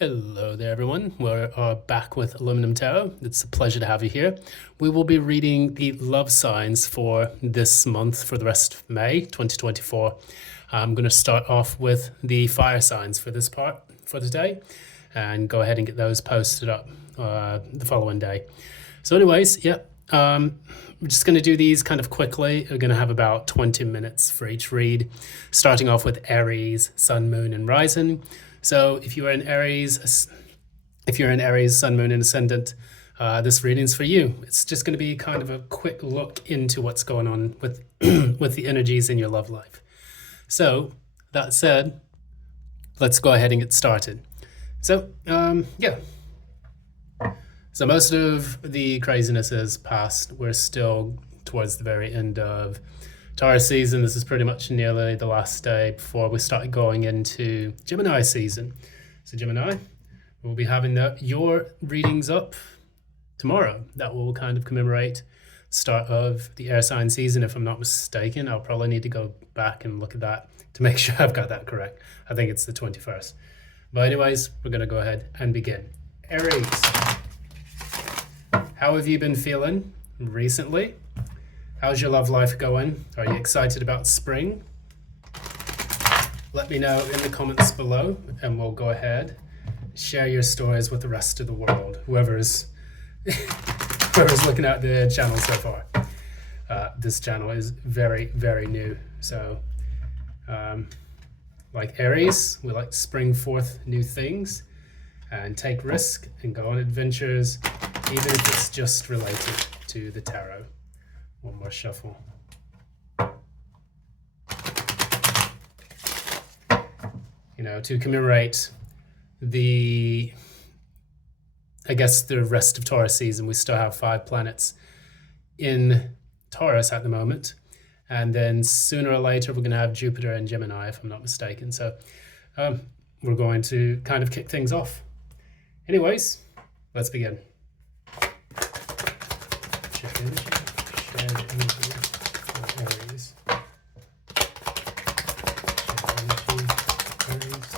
Hello there, everyone. We're back with Aluminum Tarot. It's a pleasure to have you here. We will be reading the love signs for this month for the rest of May 2024. I'm going to start off with the fire signs for this part for today and go ahead and get those posted up the following day. So anyways, we're just going to do these kind of quickly. We're going to have about 20 minutes for each read, starting off with Aries, Sun, Moon, and Rising. So if you're in Aries, Sun, Moon, and Ascendant, this reading's for you. It's just going to be kind of a quick look into what's going on with with the energies in your love life. So that said, let's go ahead and get started. So So most of the craziness is past. We're still towards the very end of Taurus season. This is pretty much nearly the last day before we start going into Gemini season. So Gemini, we'll be having your readings up tomorrow. That will kind of commemorate the start of the air sign season, if I'm not mistaken. I'll probably need to go back and look at that to make sure I've got that correct. I think it's the 21st. But anyways, we're going to go ahead and begin. Aries, how have you been feeling recently? How's your love life going? Are you excited about spring? Let me know in the comments below and we'll go ahead and share your stories with the rest of the world, whoever's looking at the channel so far. This channel is very, very new. So like Aries, we like to spring forth new things and take risk and go on adventures, even if it's just related to the tarot. One more shuffle. To commemorate the rest of Taurus season. We still have 5 planets in Taurus at the moment. And then sooner or later, we're going to have Jupiter and Gemini, if I'm not mistaken. So we're going to kind of kick things off. Anyways, let's begin. Check energy. Shared energy for Aries. Shared energy, Aries.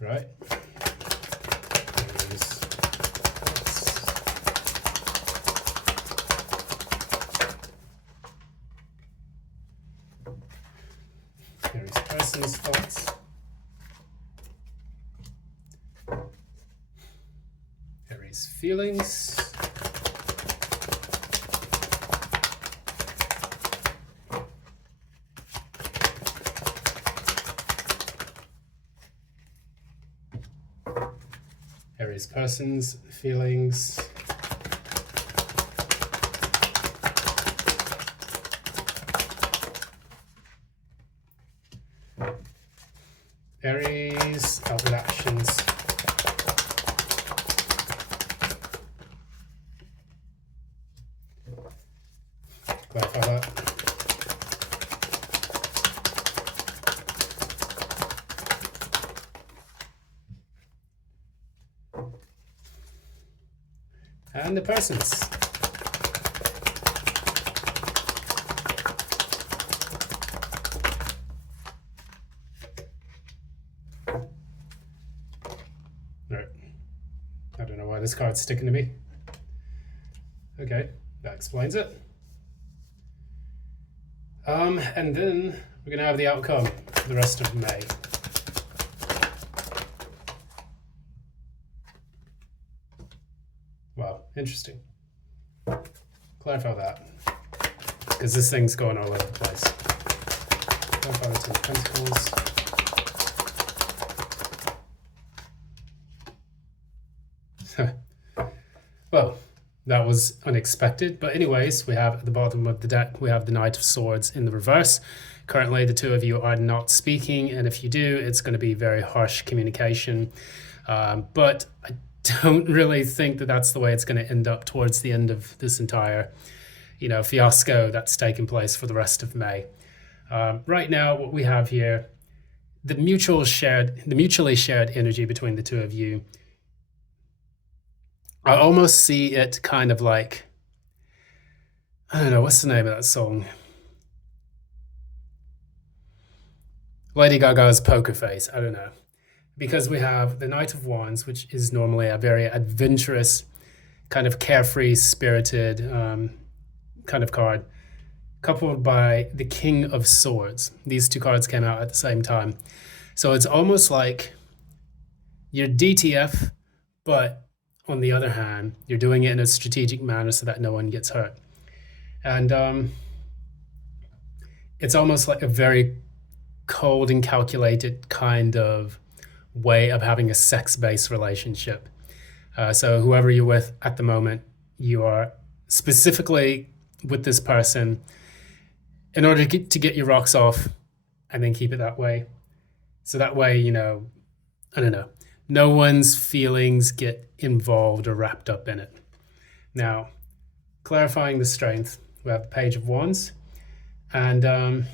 Right. Aries person's thoughts. Aries feelings. Aries person's feelings. Aries outward actions. Clarify that. And the persons. Right. I don't know why this card's sticking to me. Okay, that explains it. And then we're going to have the outcome for the rest of May. Wow, interesting. Clarify that, because this thing's going all over the place. Clarify the 10 of Pentacles. Well, that was unexpected. But anyways, we have at the bottom of the deck, we have the Knight of Swords in the reverse. Currently, the two of you are not speaking. And if you do, it's going to be very harsh communication. But I don't really think that that's the way it's going to end up towards the end of this entire, fiasco that's taking place for the rest of May. Right now, what we have here, the mutually shared energy between the two of you. I almost see it kind of like, I don't know, what's the name of that song? Lady Gaga's poker face. I don't know. Because we have the Knight of Wands, which is normally a very adventurous, kind of carefree, spirited kind of card, coupled by the King of Swords. These two cards came out at the same time. So it's almost like you're DTF, but on the other hand, you're doing it in a strategic manner so that no one gets hurt. And it's almost like a very cold and calculated kind of way of having a sex-based relationship. So whoever you're with at the moment, you are specifically with this person in order to get your rocks off and then keep it that way. So that way, I don't know, no one's feelings get involved or wrapped up in it. Now, clarifying the strength, we have the Page of Wands. And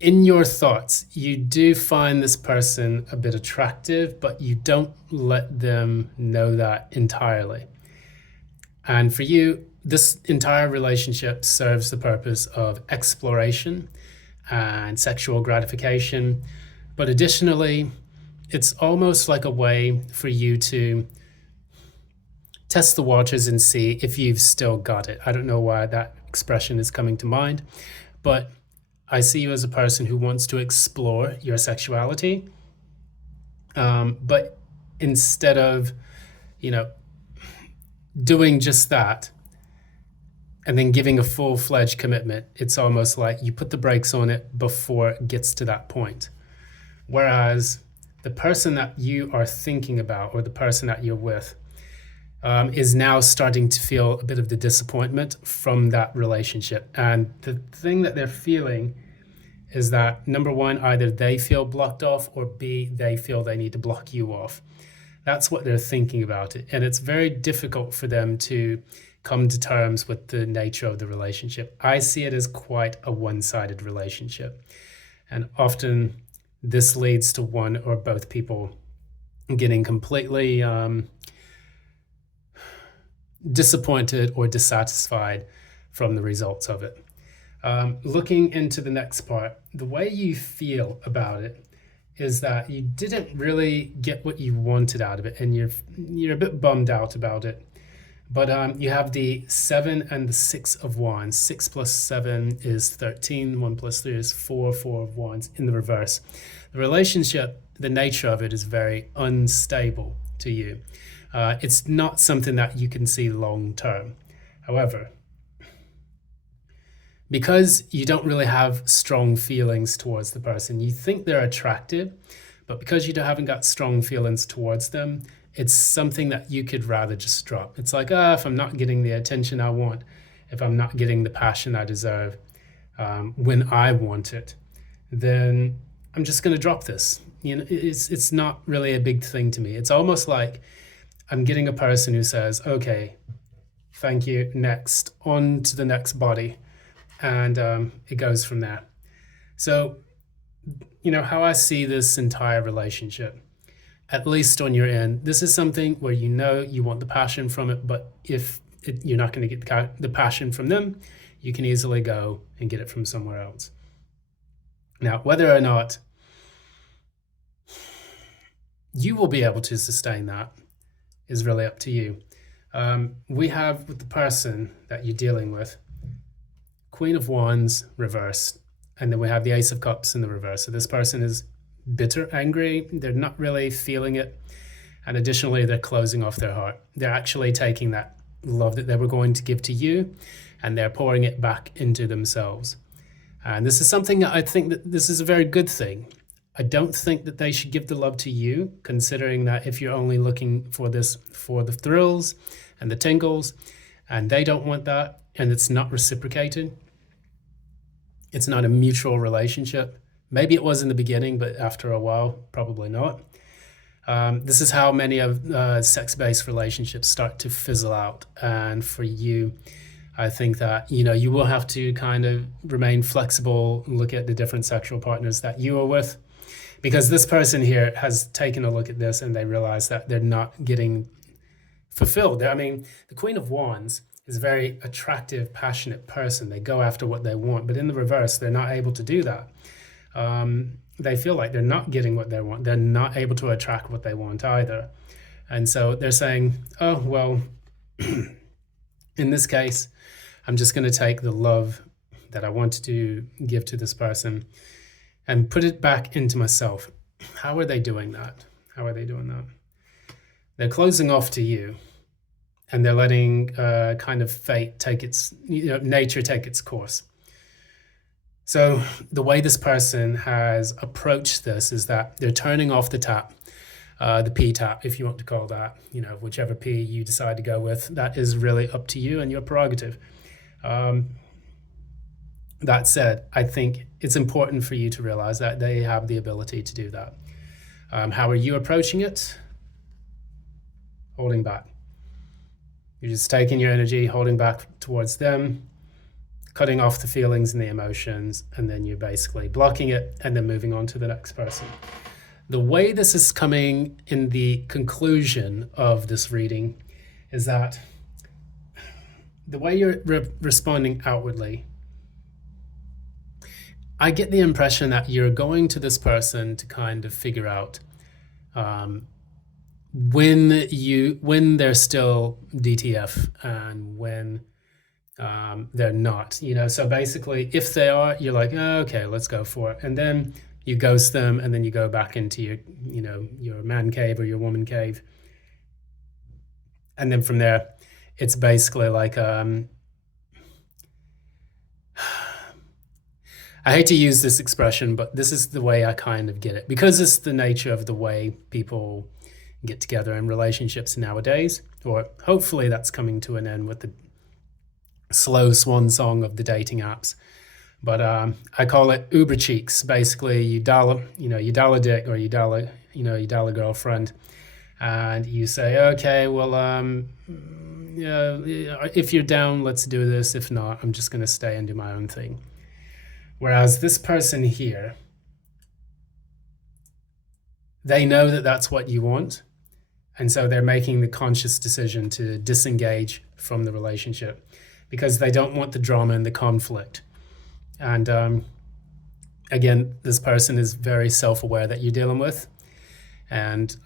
in your thoughts, you do find this person a bit attractive, but you don't let them know that entirely. And for you, this entire relationship serves the purpose of exploration and sexual gratification. But additionally, it's almost like a way for you to test the waters and see if you've still got it. I don't know why that expression is coming to mind, but I see you as a person who wants to explore your sexuality. But instead of, doing just that and then giving a full-fledged commitment, it's almost like you put the brakes on it before it gets to that point. Whereas the person that you are thinking about or the person that you're with is now starting to feel a bit of the disappointment from that relationship. And the thing that they're feeling is that, number one, either they feel blocked off, or B, they feel they need to block you off. That's what they're thinking about it. And it's very difficult for them to come to terms with the nature of the relationship. I see it as quite a one-sided relationship. And often this leads to one or both people getting completely disappointed or dissatisfied from the results of it. Looking into the next part, the way you feel about it is that you didn't really get what you wanted out of it, and you're a bit bummed out about it. But you have the 7 and the 6 of Wands. 6 plus 7 is 13. 1 plus 3 is 4. 4 of Wands in the reverse. The relationship, the nature of it is very unstable to you. It's not something that you can see long term. However, because you don't really have strong feelings towards the person, you think they're attractive, but because you haven't got strong feelings towards them, it's something that you could rather just drop. It's like, if I'm not getting the attention I want, if I'm not getting the passion I deserve when I want it, then I'm just going to drop this. It's not really a big thing to me. It's almost like I'm getting a person who says, okay, thank you, next, on to the next body. And it goes from there. So, how I see this entire relationship, at least on your end, this is something where you want the passion from it, but if you're not going to get the passion from them, you can easily go and get it from somewhere else. Now, whether or not you will be able to sustain that is really up to you. We have, with the person that you're dealing with, Queen of Wands reversed, and then we have the Ace of Cups in the reverse. So this person is bitter, angry, they're not really feeling it, and additionally they're closing off their heart. They're actually taking that love that they were going to give to you and they're pouring it back into themselves. And this is something that I think that this is a very good thing. I don't think that they should give the love to you, considering that if you're only looking for this for the thrills and the tingles, and they don't want that, and it's not reciprocated, it's not a mutual relationship. Maybe it was in the beginning, but after a while, probably not. This is how many of sex-based relationships start to fizzle out. And for you, I think that, you will have to kind of remain flexible, look at the different sexual partners that you are with, because this person here has taken a look at this and they realize that they're not getting fulfilled. I mean, the Queen of Wands is a very attractive, passionate person. They go after what they want, but in the reverse, they're not able to do that. They feel like they're not getting what they want. They're not able to attract what they want either. And so they're saying, oh, well, in this case, I'm just going to take the love that I wanted to give to this person and put it back into myself. How are they doing that? How are they doing that? They're closing off to you, and they're letting kind of fate take its, nature take its course. So the way this person has approached this is that they're turning off the tap, the P tap, if you want to call that, whichever P you decide to go with, that is really up to you and your prerogative. That said, I think it's important for you to realize that they have the ability to do that. How are you approaching it? Holding back. You're just taking your energy, holding back towards them, cutting off the feelings and the emotions, and then you're basically blocking it and then moving on to the next person. The way this is coming in the conclusion of this reading is that the way you're responding outwardly, I get the impression that you're going to this person to kind of figure out when they're still DTF and when they're not. So basically, if they are, you're like, oh, okay, let's go for it, and then you ghost them, and then you go back into your man cave or your woman cave, and then from there, it's basically like I hate to use this expression, but this is the way I kind of get it, because it's the nature of the way people get together in relationships nowadays, or hopefully that's coming to an end with the slow swan song of the dating apps. But I call it Uber cheeks. Basically, you dial a dick, or you dial a girlfriend, and you say, okay, well, if you're down, let's do this. If not, I'm just going to stay and do my own thing. Whereas this person here, they know that that's what you want. And so they're making the conscious decision to disengage from the relationship because they don't want the drama and the conflict. And again, this person is very self-aware that you're dealing with. And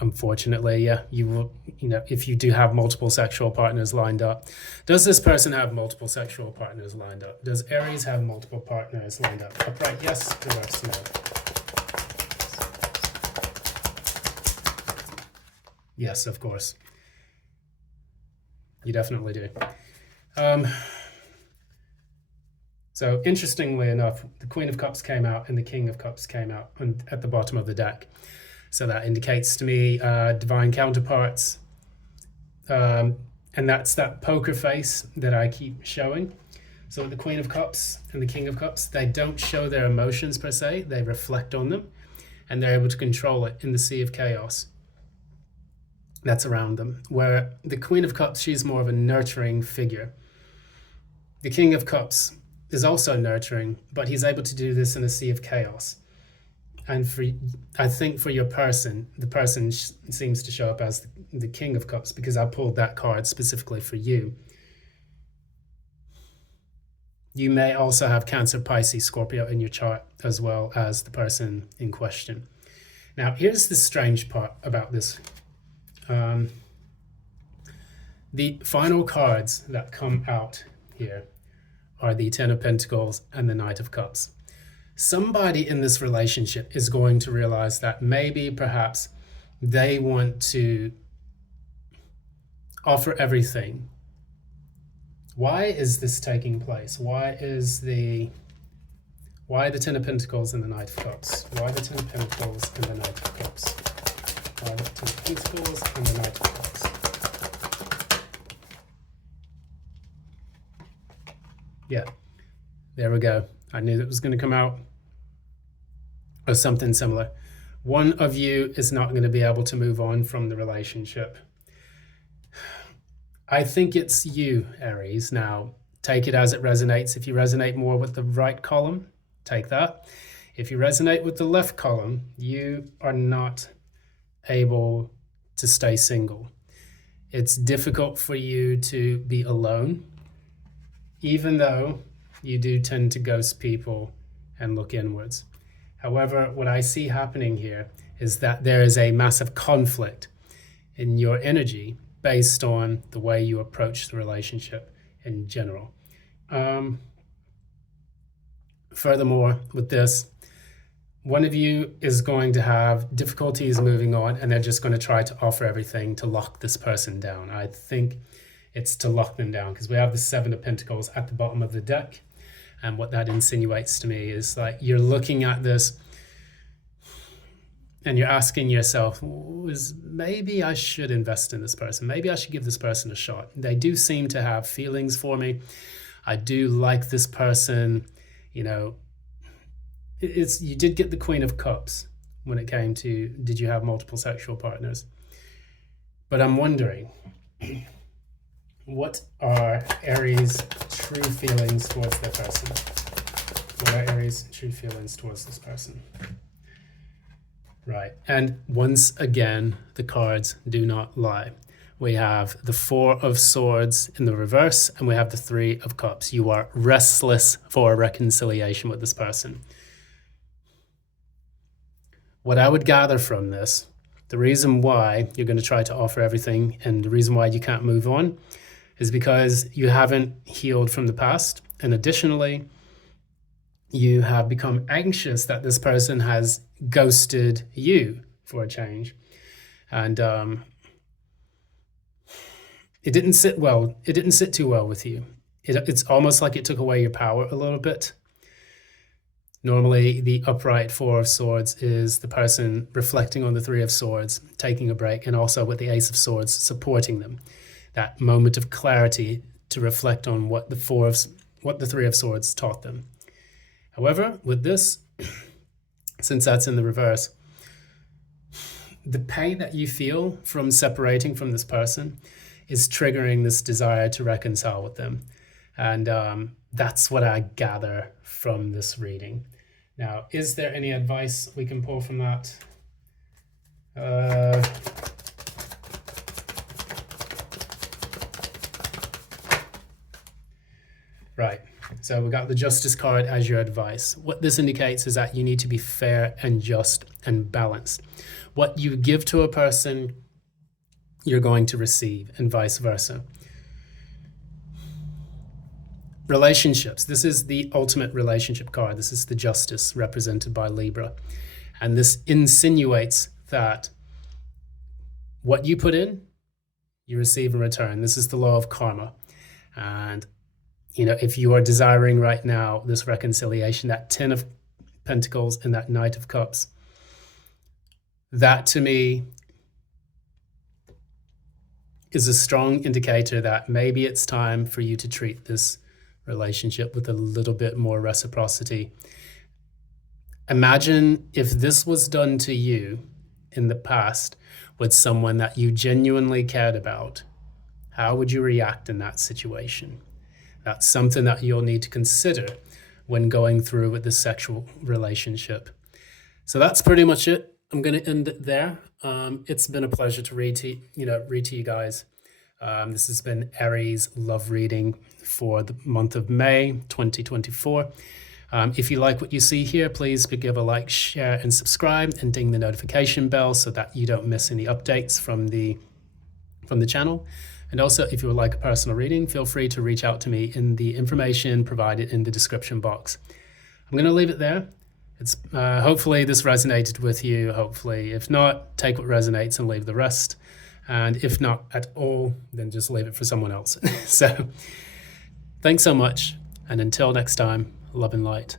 unfortunately, you will, if you do have multiple sexual partners lined up. Does this person have multiple sexual partners lined up? Does Aries have multiple partners lined up? Upright, yes. Reverse, no. Yes, of course. You definitely do. So interestingly enough, the Queen of Cups came out and the King of Cups came out at the bottom of the deck. So that indicates to me divine counterparts. And that's that poker face that I keep showing. So the Queen of Cups and the King of Cups, they don't show their emotions per se, they reflect on them, and they're able to control it in the sea of chaos that's around them. Where the Queen of Cups, she's more of a nurturing figure. The King of Cups is also nurturing, but he's able to do this in a sea of chaos. And I think for your person, the person seems to show up as the King of Cups because I pulled that card specifically for you. You may also have Cancer, Pisces, Scorpio in your chart, as well as the person in question. Now, here's the strange part about this. The final cards that come out here are the Ten of Pentacles and the Knight of Cups. Somebody in this relationship is going to realize that maybe, perhaps, they want to offer everything. Why is this taking place? Why the Ten of Pentacles and the Knight of Cups? Why the Ten of Pentacles and the Knight of Cups? Why the Ten of Pentacles and the Knight of Cups? Yeah, there we go. I knew that was going to come out, or something similar. One of you is not going to be able to move on from the relationship. I think it's you, Aries. Now, take it as it resonates. If you resonate more with the right column, take that. If you resonate with the left column, you are not able to stay single. It's difficult for you to be alone, even though you do tend to ghost people and look inwards. However, what I see happening here is that there is a massive conflict in your energy based on the way you approach the relationship in general. Furthermore, with this, one of you is going to have difficulties moving on, and they're just going to try to offer everything to lock this person down. I think it's to lock them down, because we have the Seven of Pentacles at the bottom of the deck. And what that insinuates to me is like you're looking at this and you're asking yourself, maybe I should invest in this person. Maybe I should give this person a shot. They do seem to have feelings for me. I do like this person. You know, you did get the Queen of Cups when it came to, did you have multiple sexual partners? But I'm wondering, what are Aries' true feelings towards their person? What are Aries' true feelings towards this person? Right, and once again, the cards do not lie. We have the Four of Swords in the reverse, and we have the Three of Cups. You are restless for a reconciliation with this person. What I would gather from this, the reason why you're going to try to offer everything and the reason why you can't move on is because you haven't healed from the past. And additionally, you have become anxious that this person has ghosted you for a change. And it didn't sit well. It didn't sit too well with you. It's almost like it took away your power a little bit. Normally, the upright Four of Swords is the person reflecting on the Three of Swords, taking a break, and also with the Ace of Swords supporting them. That moment of clarity to reflect on what the Three of Swords taught them. However, with this, since that's in the reverse, the pain that you feel from separating from this person is triggering this desire to reconcile with them. And that's what I gather from this reading. Now, is there any advice we can pull from that? Right, so we got the Justice card as your advice. What this indicates is that you need to be fair and just and balanced. What you give to a person, you're going to receive, and vice versa. Relationships. This is the ultimate relationship card. This is the Justice represented by Libra. And this insinuates that what you put in, you receive in return. This is the law of karma. And, you know, if you are desiring right now this reconciliation, that Ten of Pentacles and that Knight of Cups, that to me is a strong indicator that maybe it's time for you to treat this relationship with a little bit more reciprocity. Imagine if this was done to you in the past with someone that you genuinely cared about. How would you react in that situation? That's something that you'll need to consider when going through with the sexual relationship. So that's pretty much it. I'm going to end it there. It's been a pleasure to read to you guys. This has been Aries Love Reading for the month of May 2024. If you like what you see here, please give a like, share, and subscribe, and ding the notification bell so that you don't miss any updates from the channel. And also, if you would like a personal reading, feel free to reach out to me in the information provided in the description box. I'm going to leave it there. It's hopefully this resonated with you. Hopefully, if not, take what resonates and leave the rest. And if not at all, then just leave it for someone else. So thanks so much. And until next time, love and light.